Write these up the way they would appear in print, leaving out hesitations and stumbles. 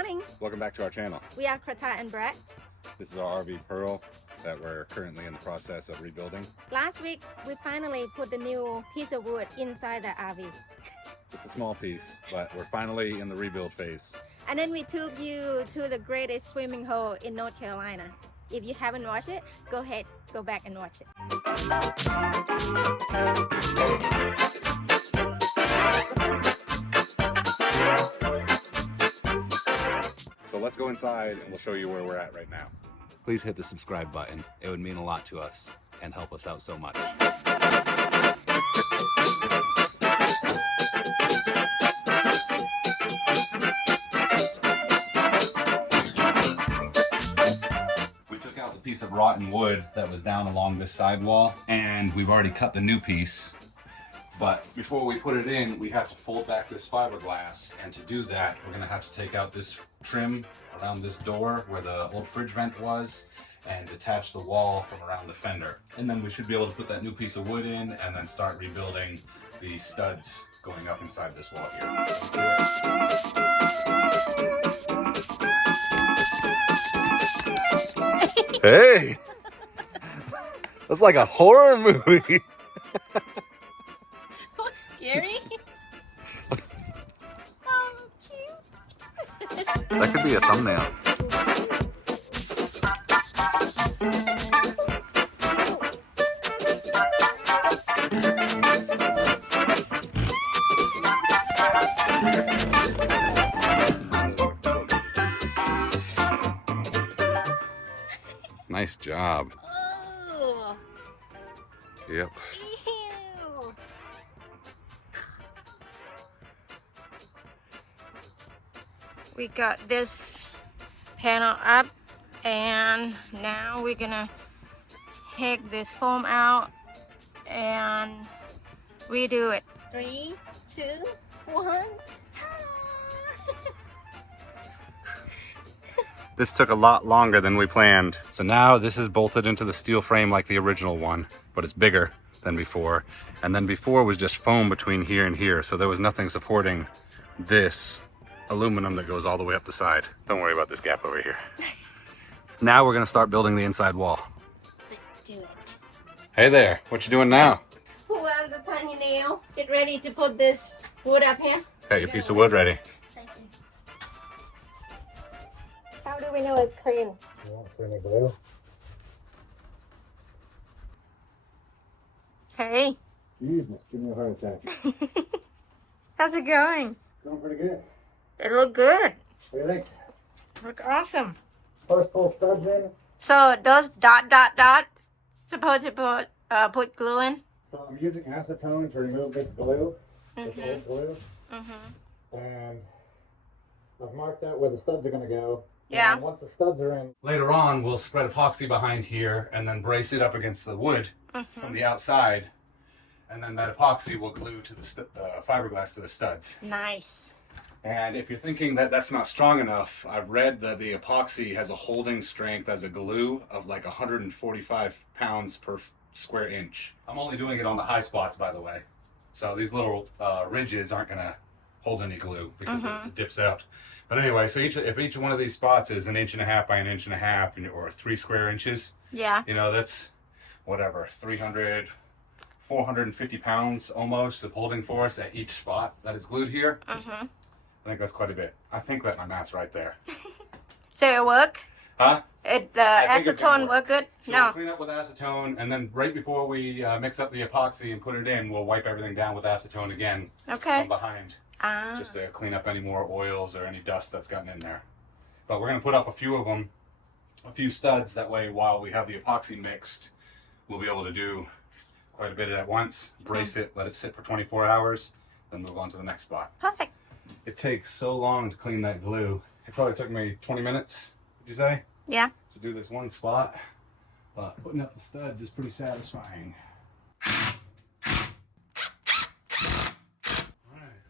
morning. Welcome back to our channel. We are Krataiandbrett. This is our RV Pearl that we're currently in the process of rebuilding. Last week, we finally put the new piece of wood inside the RV. It's a small piece, but we're finally in the rebuild phase. And then we took you to the greatest swimming hole in North Carolina. If you haven't watched it, go ahead, go back and watch it. So let's go inside and we'll show you where we're at right now. Please hit the subscribe button. It would mean a lot to us and help us out so much. We took out the piece of rotten wood that was down along this sidewall, and we've already cut the new piece. But before we put it in, we have to fold back this fiberglass, and to do that, we're gonna have to take out this trim around this door where the old fridge vent was and detach the wall from around the fender. And then we should be able to put that new piece of wood in and then start rebuilding the studs going up inside this wall here. Let's do it. Hey! That's like a horror movie. Scary? Oh, cute. That could be a thumbnail. Nice job. Oh. Yep. Ew. We got this panel up, and now we're gonna take this foam out and redo it. 3, 2, 1. This took a lot longer than we planned. So now this is bolted into the steel frame like the original one, but it's bigger than before. And then before was just foam between here and here, so there was nothing supporting this aluminum that goes all the way up the side. Don't worry about this gap over here. Now we're gonna start building the inside wall. Let's do it. Hey there, what you doing now? Pull out the tiny nail. Get ready to put this wood up here. Got your piece of wood ready. Thank you. How do we know it's clean? You want to see any glue? Hey. Jesus, give me a heart attack. How's it going? Going pretty good. It looked good. What do you think? Look awesome. First full studs in. So those dots supposed to put glue in? So I'm using acetone to remove this glue, this old glue. Mm-hmm. And I've marked out where the studs are going to go. Yeah. And once the studs are in, later on we'll spread epoxy behind here and then brace it up against the wood from the outside, and then that epoxy will glue to the fiberglass to the studs. Nice. And if you're thinking that that's not strong enough, I've read that the epoxy has a holding strength as a glue of like 145 pounds per square inch. I'm only doing it on the high spots, by the way. So these little ridges aren't going to hold any glue because it dips out. But anyway, so if each one of these spots is 1.5 inches by 1.5 inches, or 3 square inches, Yeah. you know, that's whatever, 450 pounds almost of holding force at each spot that is glued here. I think that's quite a bit. I think that my math's right there. So it work? Huh? The I think it's gonna acetone work good? So No. we'll clean up with acetone, and then right before we mix up the epoxy and put it in, we'll wipe everything down with acetone again Okay. from behind, Ah. just to clean up any more oils or any dust that's gotten in there. But we're going to put up a few of them, a few studs, that way while we have the epoxy mixed, we'll be able to do quite a bit at once, brace it, let it sit for 24 hours, then move on to the next spot. Perfect. It takes so long to clean that glue. It probably took me 20 minutes, would you say? Yeah. To do this one spot, but putting up the studs is pretty satisfying. Alright,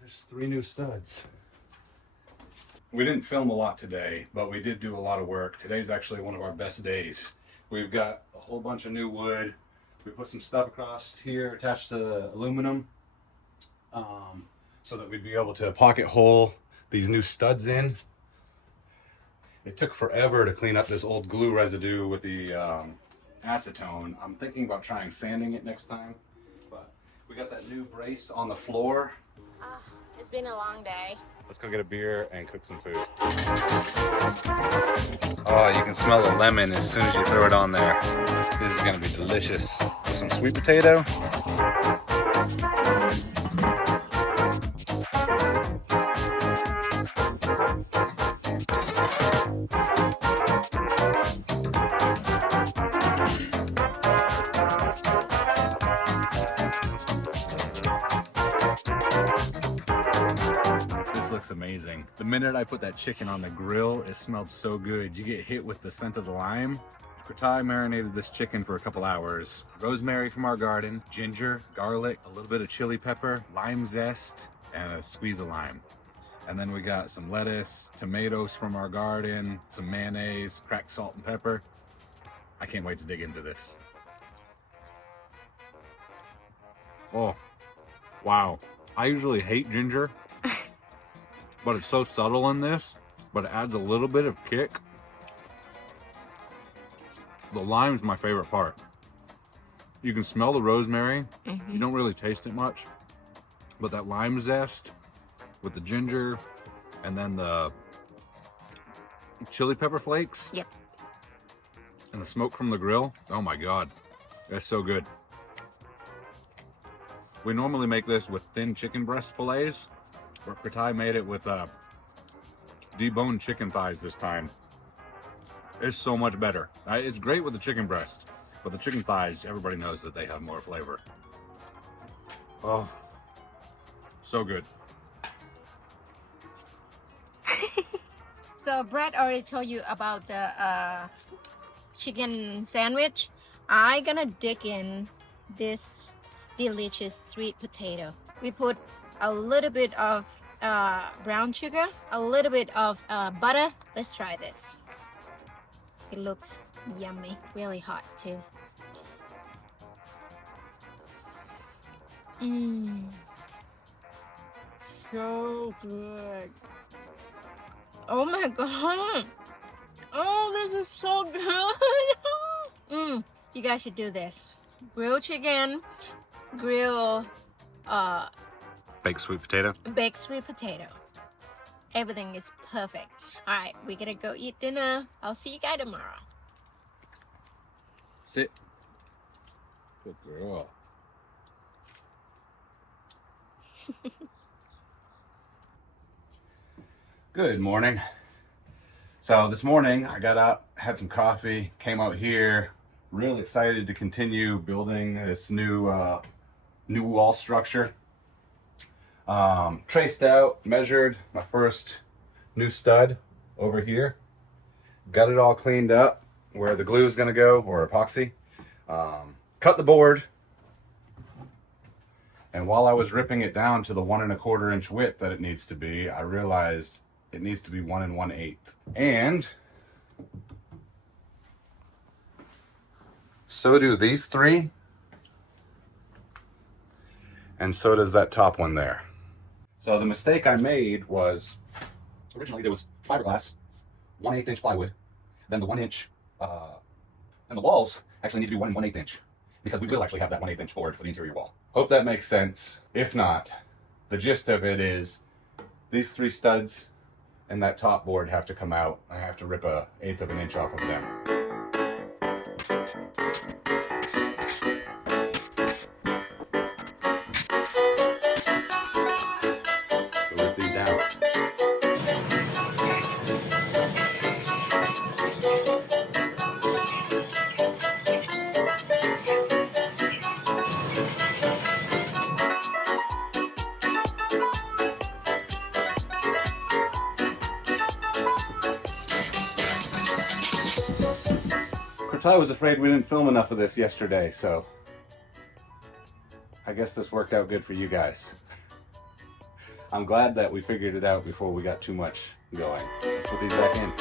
there's 3 new studs. We didn't film a lot today, but we did do a lot of work. Today's actually one of our best days. We've got a whole bunch of new wood. We put some stuff across here attached to the aluminum so that we'd be able to pocket hole these new studs in. It took forever to clean up this old glue residue with the acetone. I'm thinking about trying sanding it next time. But we got that new brace on the floor. It's been a long day. Let's go get a beer and cook some food. Oh, you can smell the lemon as soon as you throw it on there. This is gonna be delicious. With some sweet potato. Looks amazing. The minute I put that chicken on the grill, it smelled so good. You get hit with the scent of the lime. Kratai marinated this chicken for a couple hours. Rosemary from our garden, ginger, garlic, a little bit of chili pepper, lime zest, and a squeeze of lime. And then we got some lettuce, tomatoes from our garden, some mayonnaise, cracked salt and pepper. I can't wait to dig into this. Oh, wow. I usually hate ginger. But it's so subtle in this, but it adds a little bit of kick. The lime's my favorite part. You can smell the rosemary. You don't really taste it much, but that lime zest with the ginger and then the chili pepper flakes. Yep. And the smoke from the grill. Oh my God, that's so good. We normally make this with thin chicken breast fillets. Kratai made it with deboned chicken thighs this time. It's so much better. It's great with the chicken breast, but the chicken thighs, everybody knows that they have more flavor. Oh, so good. So Brett already told you about the chicken sandwich. I'm gonna dig in this delicious sweet potato. We put a little bit of brown sugar, a little bit of butter. Let's try this. It looks yummy, really hot too. So good. Oh my God. Oh, this is so good. You guys should do this. Grilled chicken, grill Baked sweet potato. baked sweet potato. Everything is perfect. All right, we're gonna go eat dinner. I'll see you guys tomorrow. Sit. Good girl. Good morning. So this morning I got up, had some coffee, came out here, real excited to continue building this new wall structure. Traced out, measured my first new stud over here. Got it all cleaned up where the glue is going to go, or epoxy. Cut the board. And while I was ripping it down to the 1 1/4 inch width that it needs to be, I realized it needs to be 1 1/8. And so do these three. And so does that top one there. So the mistake I made was, originally there was fiberglass, 1/8 inch plywood, then the 1 inch, and the walls actually need to be 1 1/8 inch, because we will actually have that 1/8 inch board for the interior wall. Hope that makes sense. If not, the gist of it is these 3 studs and that top board have to come out. I have to rip 1/8 of an inch off of them. I was afraid we didn't film enough of this yesterday, so I guess this worked out good for you guys. I'm glad that we figured it out before we got too much going. Let's put these back in.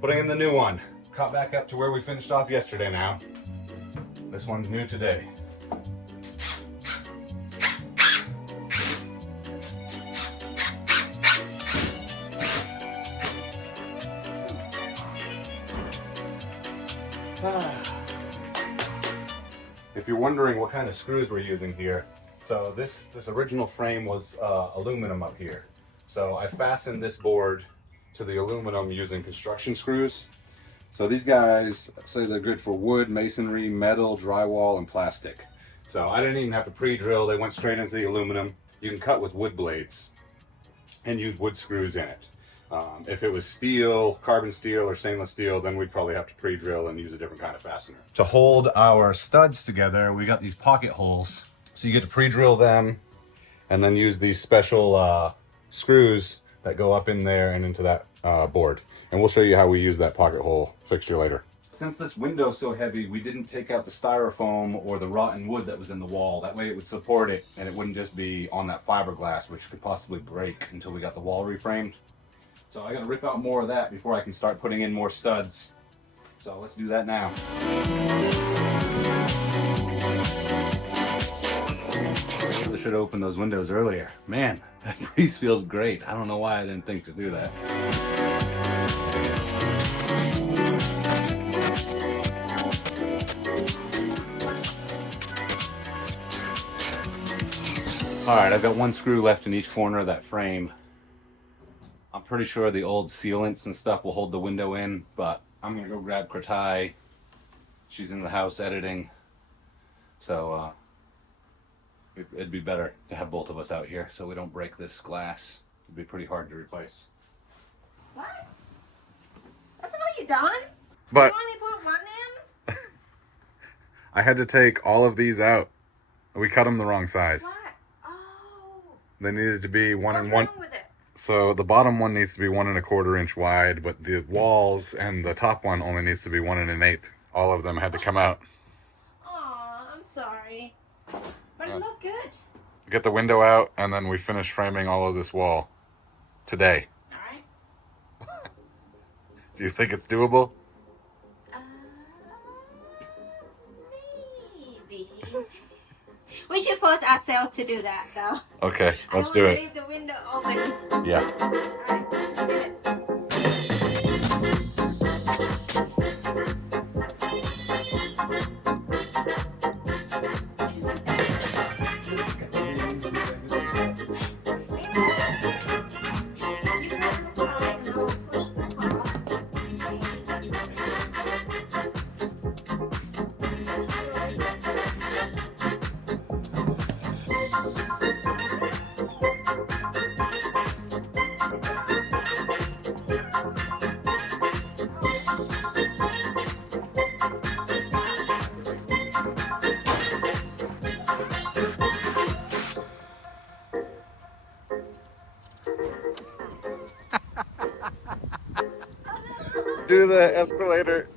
Putting in the new one. Caught back up to where we finished off yesterday now. This one's new today. If you're wondering what kind of screws we're using here, so this original frame was aluminum up here. So I fastened this board to the aluminum using construction screws. So these guys say they're good for wood, masonry, metal, drywall, and plastic. So I didn't even have to pre-drill. They went straight into the aluminum. You can cut with wood blades and use wood screws in it. If it was steel, carbon steel, or stainless steel, then we'd probably have to pre-drill and use a different kind of fastener. To hold our studs together, we got these pocket holes. So you get to pre-drill them and then use these special screws that go up in there and into that board. And we'll show you how we use that pocket hole fixture later. Since this window's so heavy, we didn't take out the styrofoam or the rotten wood that was in the wall. That way it would support it and it wouldn't just be on that fiberglass, which could possibly break until we got the wall reframed. So I gotta rip out more of that before I can start putting in more studs. So let's do that now. I should have opened those windows earlier. Man, that breeze feels great. I don't know why I didn't think to do that. All right, I've got one screw left in each corner of that frame. I'm pretty sure the old sealants and stuff will hold the window in, but I'm gonna go grab Kratai. She's in the house editing. So it'd be better to have both of us out here so we don't break this glass. It'd be pretty hard to replace. What? That's all you done? But You only put one in? I had to take all of these out. We cut them the wrong size. What? Oh. They needed to be one and one. What's wrong with it? So the bottom one needs to be 1 1/4 inch wide, but the walls and the top one only needs to be 1 1/8. All of them had to come out. Aw, I'm sorry. But it looked good. Get the window out, and then we finish framing all of this wall today. All right. Do you think it's doable? Maybe. We should force ourselves to do that, though. Okay, let's do I don't want it. to leave the window open. Yeah. All right, let's do it. You grab the side and I'll push the Do the escalator.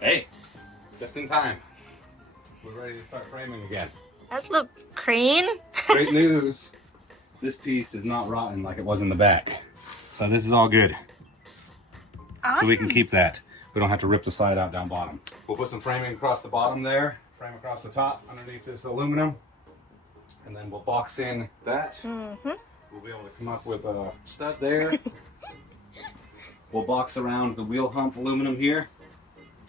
Hey, just in time. We're ready to start framing again. Let's look clean. Great news. This piece is not rotten like it was in the back. So this is all good. Awesome. So we can keep that. We don't have to rip the side out down bottom. We'll put some framing across the bottom there, frame across the top underneath this aluminum, and then we'll box in that. Mm-hmm. We'll be able to come up with a stud there. We'll box around the wheel hump aluminum here.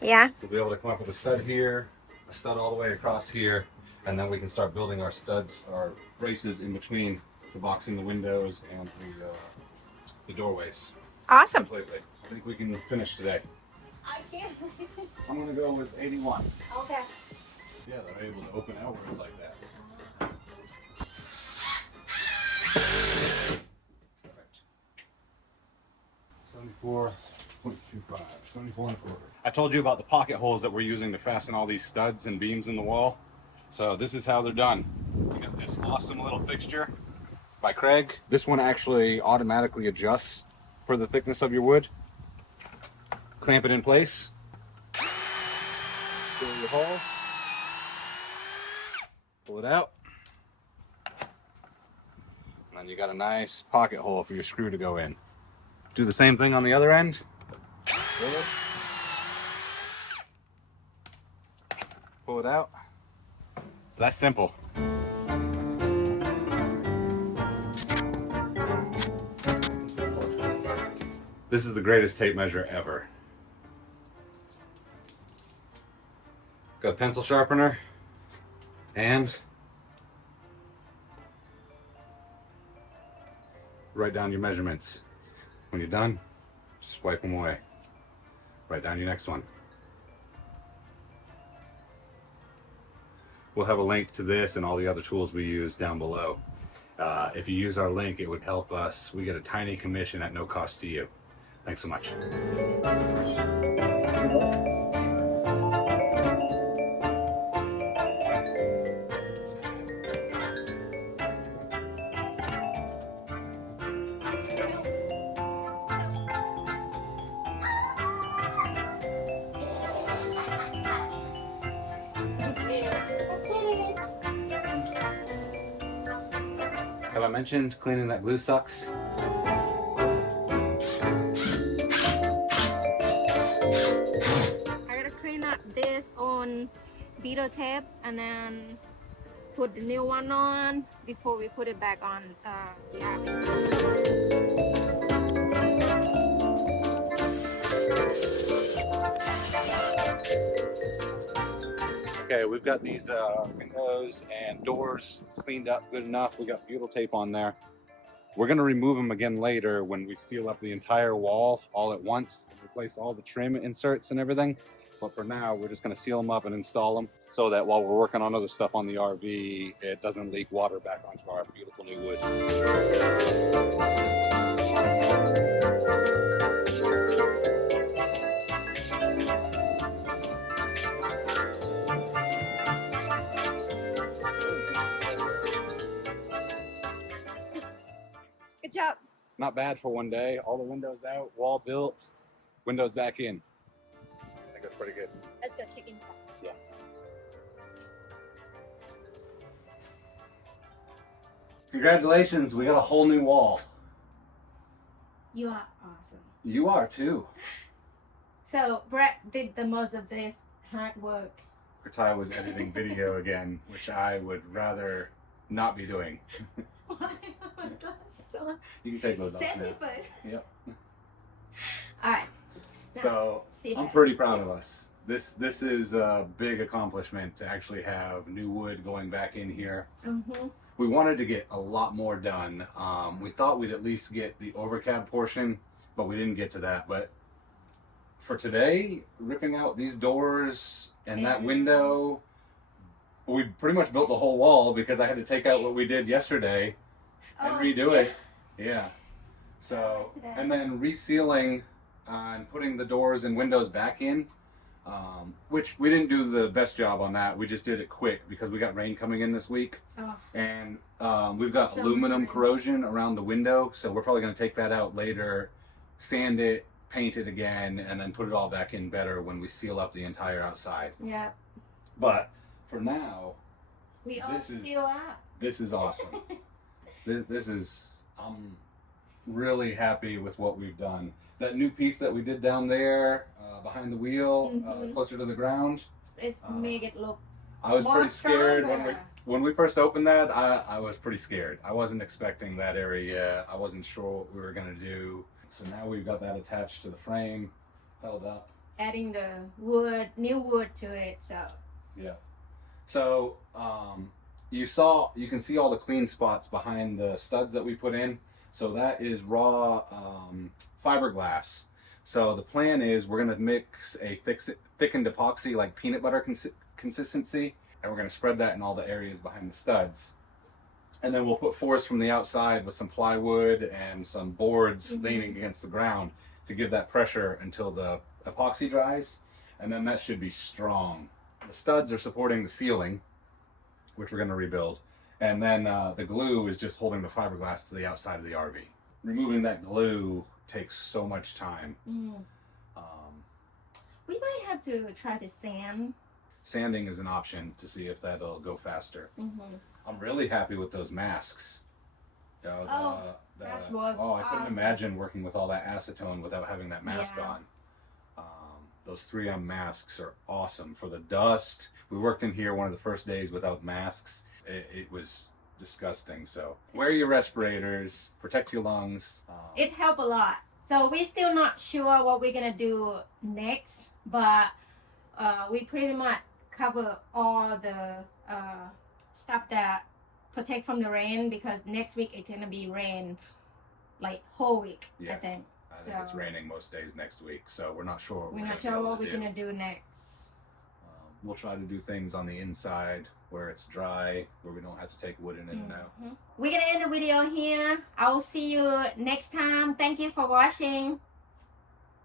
Yeah. We'll be able to come up with a stud here, a stud all the way across here, and then we can start building our studs, our braces in between to box in the windows and the doorways. Awesome. Completely. I think we can finish today. I can't finish. I'm gonna go with 81. Okay. Yeah, they're able to open outwards like that. Let me pull in a quarter. I told you about the pocket holes that we're using to fasten all these studs and beams in the wall. So this is how they're done. We got this awesome little fixture by Craig. This one actually automatically adjusts for the thickness of your wood. Clamp it in place. Fill your hole. Pull it out. And then you got a nice pocket hole for your screw to go in. Do the same thing on the other end. Pull it out. It's that simple. This is the greatest tape measure ever. Got a pencil sharpener and write down your measurements. When you're done, just wipe them away. Write down your next one. We'll have a link to this and all the other tools we use down below. If you use our link, it would help us. We get a tiny commission at no cost to you. Thanks so much. Have I mentioned cleaning that glue sucks? I gotta clean up this on butyl tape and then put the new one on before we put it back on the oven. Okay, we've got these windows and doors cleaned up good enough. We got butyl tape on there. We're gonna remove them again later when we seal up the entire wall all at once, replace all the trim inserts and everything. But for now, we're just gonna seal them up and install them so that while we're working on other stuff on the RV, it doesn't leak water back onto our beautiful new wood. Good job. Not bad for one day. All the windows out, wall built, windows back in. I think that's pretty good. Let's go chicken stuff. Yeah. Congratulations, we got a whole new wall. You are awesome. You are too. So Brett did the most of this hard work. Kratai was editing video again, which I would rather not be doing. Why? That's so... You can take those off Safety now. first. Yep. Alright. So see I'm that. pretty proud of us. This is a big accomplishment to actually have new wood going back in here. Mm-hmm. We wanted to get a lot more done. We thought we'd at least get the overcab portion, but we didn't get to that. But for today, ripping out these doors and that window, we pretty much built the whole wall because I had to take out what we did yesterday and redo it. Yeah. So, and then resealing and putting the doors and windows back in, which we didn't do the best job on that. We just did it quick because we got rain coming in this week. And we've got aluminum corrosion around the window. So we're probably going to take that out later, sand it, paint it again, and then put it all back in better when we seal up the entire outside. Yeah. But for now, We all seal up. this is awesome. This is, I'm really happy with what we've done. That new piece that we did down there behind the wheel, closer to the ground. It's make it look I was more pretty scared stronger. when we first opened that. I was pretty scared. I wasn't expecting that area. I wasn't sure what we were gonna do. So now we've got that attached to the frame, held up. Adding the wood, new wood to it. So Yeah. So you can see all the clean spots behind the studs that we put in. So that is raw fiberglass. So the plan is we're gonna mix a thickened epoxy like peanut butter consistency, and we're gonna spread that in all the areas behind the studs. And then we'll put force from the outside with some plywood and some boards leaning against the ground. to give that pressure until the epoxy dries, and then that should be strong. The studs are supporting the ceiling, which we're going to rebuild, and then the glue is just holding the fiberglass to the outside of the RV. Removing that glue takes so much time. We might have to try to sand. Sanding is an option to see if that'll go faster. I'm really happy with those masks. That's what. Oh, I couldn't imagine working with all that acetone without having that mask on. Those 3M masks are awesome for the dust. We worked in here one of the first days without masks. It was disgusting. So wear your respirators, protect your lungs. It helped a lot. So we're still not sure what we're gonna do next, but we pretty much cover all the stuff that protect from the rain, because next week it's gonna be rain like whole week. I think. I think it's raining most days next week, so we're not sure. We're not sure what we're gonna do next. We'll try to do things on the inside where it's dry, where we don't have to take wood in and out. We're gonna end the video here. I will see you next time. Thank you for watching.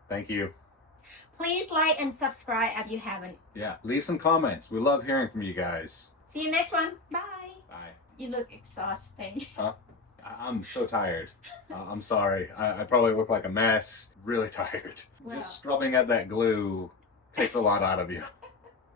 Thank you. Please like and subscribe if you haven't. Yeah, leave some comments. We love hearing from you guys. See you next one. Bye. Bye. You look exhausting. Huh? I'm so tired. I'm sorry. I probably look like a mess. Really tired. Well. Just scrubbing at that glue takes a lot out of you.